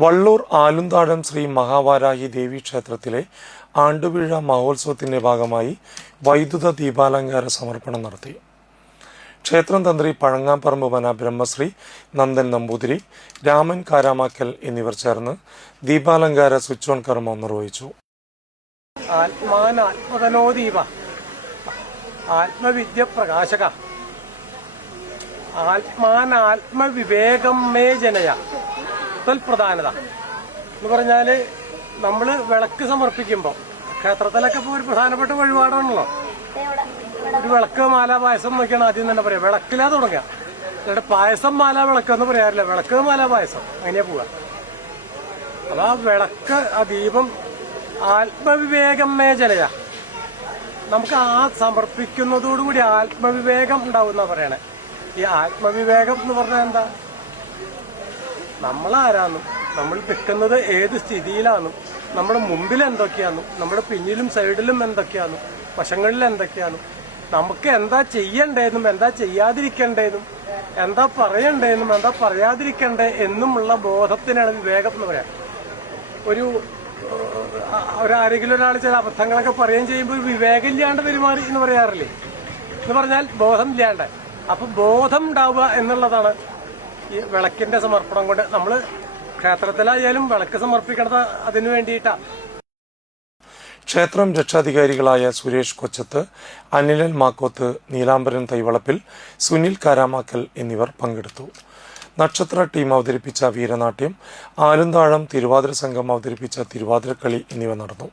വള്ളൂർ ആലുംതാഴം ശ്രീ മഹാവാരാഹി ദേവി ക്ഷേത്രത്തിലെ ആണ്ടുവീഴ മഹോത്സവത്തിന്റെ ഭാഗമായി വൈദ്യുത ദീപാലങ്കാര സമർപ്പണം നടത്തി. ക്ഷേത്രം തന്ത്രി പഴങ്ങാപ്പറമ്പ് വന ബ്രഹ്മശ്രീ നന്ദൻ നമ്പൂതിരി, രാമൻ കാരാമാക്കൽ എന്നിവർ ചേർന്ന് ദീപാലങ്കാര സ്വിച്ച് ഓൺ കർമ്മം നിർവഹിച്ചു. ആത്മാനാത്മതനോദീപ ആത്മവിദ്യ പ്രകാശക ആത്മാനാത്മവിവേകം മേ ജനയ പ്രധാനത എന്ന് പറഞ്ഞാൽ നമ്മൾ വിളക്ക് സമർപ്പിക്കുമ്പോൾ ക്ഷേത്രത്തിലൊക്കെ ഇപ്പോൾ ഒരു പ്രധാനപ്പെട്ട വഴിപാടാണല്ലോ. ഒരു വിളക്ക് മാല പായസം എന്നൊക്കെയാണ് ആദ്യം തന്നെ പറയാം. വിളക്കിലാ തുടങ്ങുക, എന്നിട്ട് പായസം മാല വിളക്ക് എന്ന് പറയാറില്ല, വിളക്ക് മാല പായസം അങ്ങനെയാ പോവുക. അപ്പൊ ആ വിളക്ക്, ആ ദീപം ആത്മവിവേകം മേ ജനയ, നമുക്ക് ആ സമർപ്പിക്കുന്നതോടുകൂടി ആത്മവിവേകം ഉണ്ടാവും എന്നാ പറയണേ. ഈ ആത്മവിവേകം എന്ന് പറഞ്ഞാൽ എന്താ? നമ്മളാരാന്നും, നമ്മൾ നിൽക്കുന്നത് ഏത് സ്ഥിതിയിലാണെന്നും, നമ്മുടെ മുമ്പിൽ എന്തൊക്കെയാണെന്നും, നമ്മുടെ പിന്നിലും സൈഡിലും എന്തൊക്കെയാണെന്നും, വശങ്ങളിൽ എന്തൊക്കെയാണെന്നും, നമുക്ക് എന്താ ചെയ്യണ്ടേന്നും എന്താ ചെയ്യാതിരിക്കണ്ടേന്നും, എന്താ പറയണ്ടേന്നും എന്താ പറയാതിരിക്കണ്ടേ എന്നുമുള്ള ബോധത്തിനാണ് വിവേകം എന്ന് പറയാം. ആരെങ്കിലും ഒരാൾ ചില അബദ്ധങ്ങളൊക്കെ പറയുകയും ചെയ്യുമ്പോൾ വിവേകം ഇല്ലാണ്ട് പെരുമാറി എന്ന് പറയാറില്ലേ? എന്ന് പറഞ്ഞാൽ ബോധം ഇല്ലാണ്ട്. അപ്പൊ ബോധം ഉണ്ടാവുക എന്നുള്ളതാണ് ഈ വിളക്കിന്റെ സമർപ്പണം കൊണ്ട്. നമ്മൾ ക്ഷേത്രത്തിലായാലും വിളക്ക് സമർപ്പിക്കണത് അതിനു വേണ്ടിയിട്ടാണ്. ക്ഷേത്രം രക്ഷാധികാരികളായ സുരേഷ് കൊച്ചത്ത്, അനിലൻ മാക്കോത്ത്, നീലാംബരൻ തൈവളപ്പിൽ, സുനിൽ കാരാമാക്കൽ എന്നിവർ പങ്കെടുത്തു. നക്ഷത്ര ടീം അവതരിപ്പിച്ച വീരനാട്യം, ആലുംതാഴം തിരുവാതിര സംഘം അവതരിപ്പിച്ച തിരുവാതിരക്കളി എന്നിവ നടന്നു.